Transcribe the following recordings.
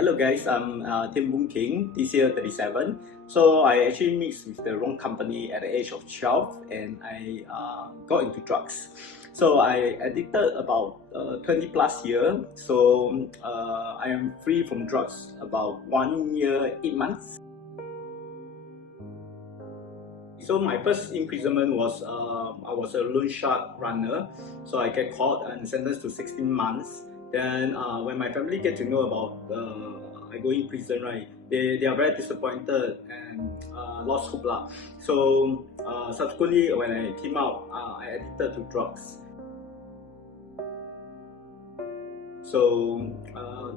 Hello guys, I'm Boon Keng, this year 37. So I actually mixed with the wrong company at the age of 12 and I got into drugs. So I addicted about 20 plus years. So I am free from drugs about 1 year, 8 months. So my first imprisonment was I was a loan shark runner. So I get caught and sentenced to 16 months. Then when my family get to know about I go in prison, right, they are very disappointed and lost hope lah. So subsequently when I came out, I addicted to drugs. So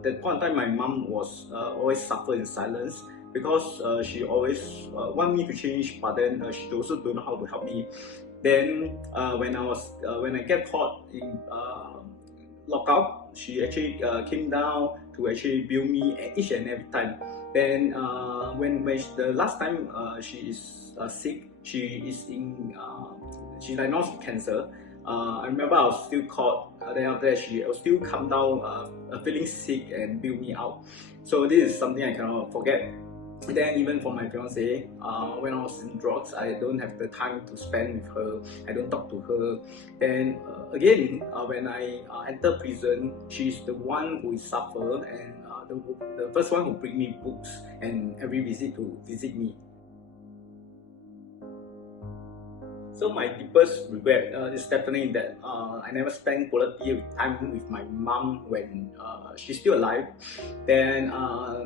that point in time, my mom was always suffer in silence because she always want me to change, but then she also don't know how to help me. Then when I get caught in lockout, she actually came down to actually bill me each and every time. Then when the last time she is sick, she diagnosed with cancer. I remember I was still caught. Then after that, she will still come down feeling sick and bill me out. So this is something I cannot forget. Then even for my fiance, when I was in drugs, I don't have the time to spend with her. I don't talk to her. Then again, when I enter prison, she's the one who is suffer and the first one who bring me books and every visit to visit me. So my deepest regret is definitely that I never spent quality time with my mom when she's still alive. Then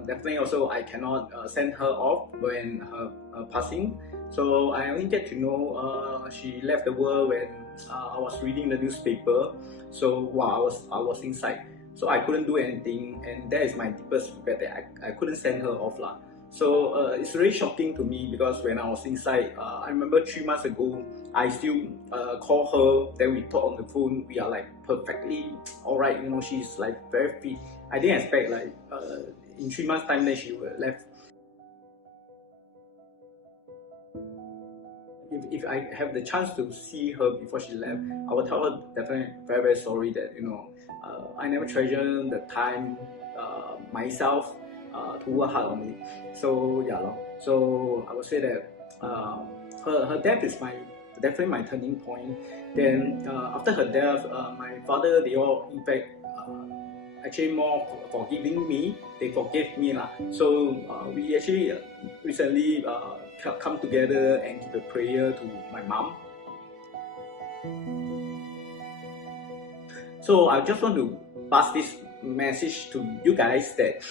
definitely also I cannot send her off when her passing. So I only get to know she left the world when I was reading the newspaper. So while I was inside, so I couldn't do anything, and that is my deepest regret that I couldn't send her off lah. So it's really shocking to me because when I was inside, I remember 3 months ago, I still call her, then we talk on the phone, we are like perfectly alright, you know, she's like very fit. I didn't expect like in 3 months time then she would have left. If I have the chance to see her before she left, I would tell her definitely very sorry that, you know, I never treasure the time myself to work hard on it. So yeah, so I would say that her death is definitely my turning point. Then after her death, my father, they all in fact actually more forgiving me. They forgave me lah. So we actually recently come together and give a prayer to my mom. So I just want to pass this message to you guys that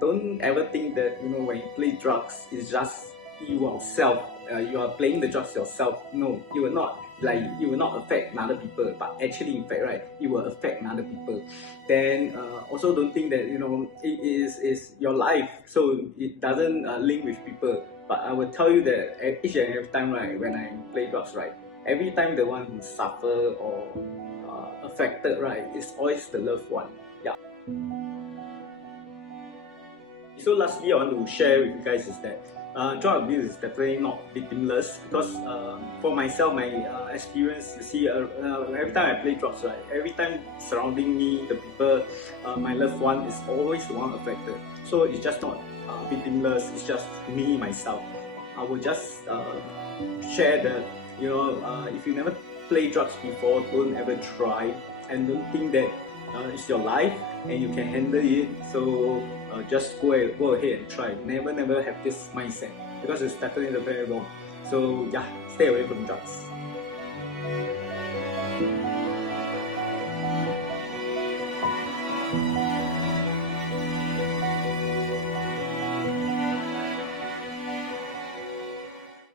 don't ever think that, you know, when you play drugs, it's just you yourself. You are playing the drugs yourself. No, you will not. Like, you will not affect other people, but actually in fact, right, it will affect other people. Then also don't think that, you know, it is your life, so it doesn't link with people. But I will tell you that each and every time, right, when I play drugs, right, every time the one who suffer or affected, right, it's always the loved one. Yeah. So lastly, I want to share with you guys is that drug abuse is definitely not victimless, because for myself, my experience, you see, every time I play drugs, right, every time surrounding me, the people, my loved one is always the one affected. So it's just not victimless, it's just me, myself. I will just share that, you know, if you never play drugs before, don't ever try, and don't think that it's your life and you can handle it. So just go ahead and try. Never have this mindset, because it's definitely very wrong. So yeah, stay away from drugs.